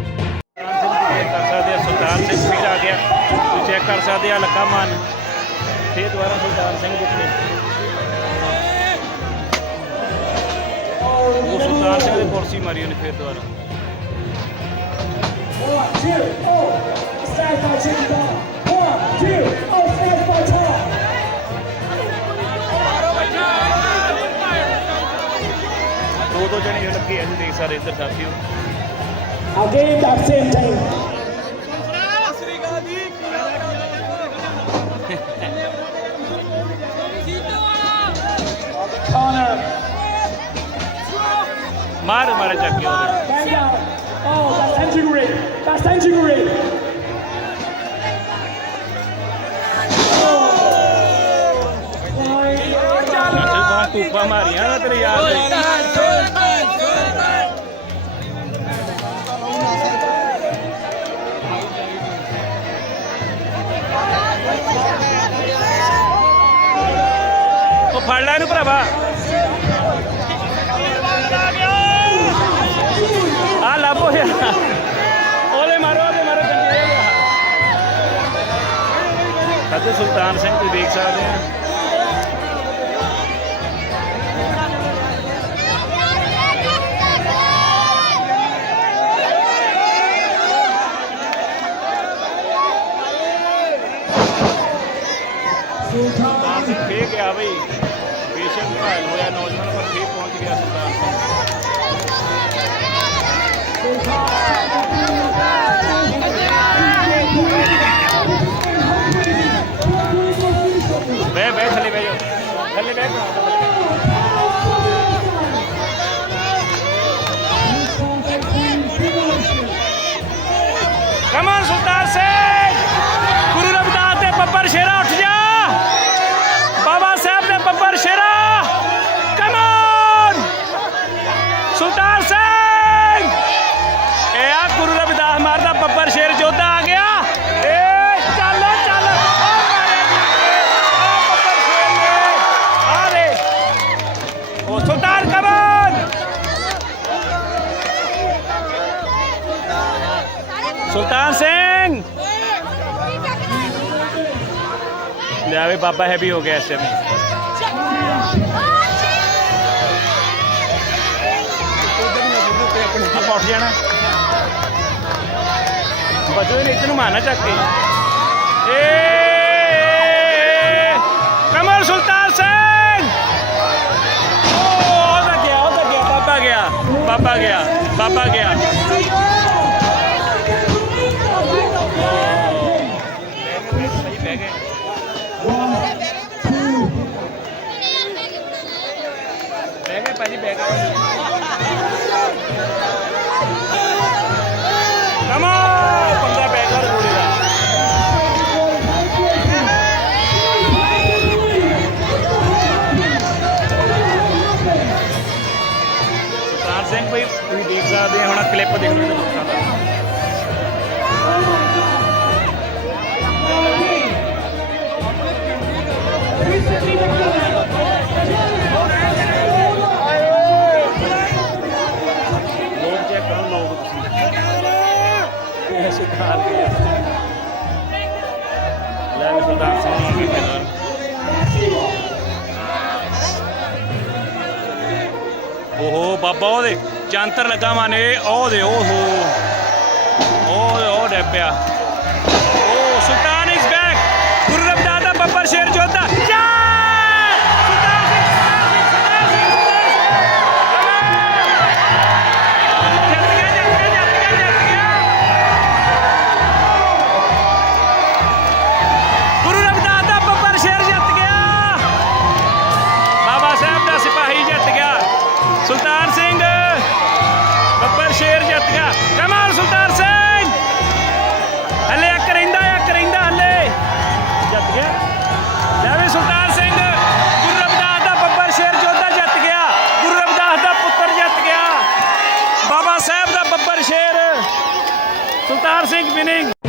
Check ਕਰ ਸਕਦੇ ਆ ਸੁਲਤਾਨ ਸਿੰਘ ਵੀਰ ਆ ਗਿਆ। ਚੈੱਕ ਕਰ ਸਕਦੇ ਆ ਲੱਗਾ ਮਨ। ਫੇਰ ਦੁਬਾਰਾ ਸੁਲਤਾਨ ਸਿੰਘ ਦਿੱਤੇ ਉਹ ਸੁਲਤਾਨ ਸਿੰਘ ਦੇ ਕੁਰਸੀ ਮਾਰੀ ਉਹਨੇ ਫੇਰ ਦੁਬਾਰਾ। One, two, oh, ਦੋ ਦੋ ਜਣੇ ਲੱਗੇ ਆ ਜੀ ਦੇਖ ਸਾਰੇ ਇੱਧਰ ਸਾਥੀਓ same team. Connor, ਮਾਰ ਮਾਰੇ ਚੱਕ ਉਹਦੇ. Oh, that's Tenjiguri. That's Tenjiguri. ਅੱਛਾ ਬਾਹਰ ਧੂਪਾਂ ਮਾਰੀਆਂ ਤੇਰੇ ਯਾਰ ਨੇ ਉਹ ਫੜ ਲੈ ਇਹਨੂੰ ਭਰਾਵਾ। ਆ ਲੱਭੋ ਯਾਰ ਉਹਦੇ ਮਾਰੋ ਉਹਦੇ ਮਾਰੋ ਕੰਜੇ ਖੱਤੇ ਸੁਲਤਾਨ ਸਿੰਘ, ਤੁਸੀਂ ਦੇਖ ਸਕਦੇ ਆ ਸੁਲਤਾਨ ਸਿੰਘ ਫੇਰ ਗਿਆ ਬਈ। ਬੇਸ਼ੱਕ ਘਾਇਲ ਹੋਇਆ ਨੌਜਵਾਨ ਪਰ ਫੇਰ ਪਹੁੰਚ ਗਿਆ ਸੁਲਤਾਨ ਸੁਲਤਾਨ ਸਿੰਘ। ਲਿਆ ਵੀ ਬਾਬਾ ਹੈਵੀ ਹੋ ਗਿਆ ਇਸ ਸਮੇਂ ਆਪਾਂ ਉੱਠ ਜਾਣਾ। ਬਚੋ ਨੇ ਇੱਧਰ ਮਾਨਾ ਚੱਕ ਕੇ। ਏ! ਕਮਲ ਸੁਲਤਾਨ ਸਿੰਘ। ਉਹ ਉਹਦਾ ਗਿਆ ਉਹਦਾ ਗਿਆ, ਬਾਬਾ ਗਿਆ ਬਾਬਾ ਗਿਆ ਬਾਬਾ ਗਿਆ। ਬਾਬਾ ਉਹਦੇ ਜੰਤਰ ਲੱਗਾ ਮਾਨੇ ਉਹ ਦੇ ਓਹੋ ਉਹ ਉਹ ਡੈ ਓ ਸੁਲਤਾਨ ਇਜ਼ ਬੈਕ ਗੁਰੂ ਰਵਿਦਾਸ ਦਾ ਬੱਬਰ ਸ਼ੇਰ ਜੋਧਾ। ਗਿਆ ਬਾਬਾ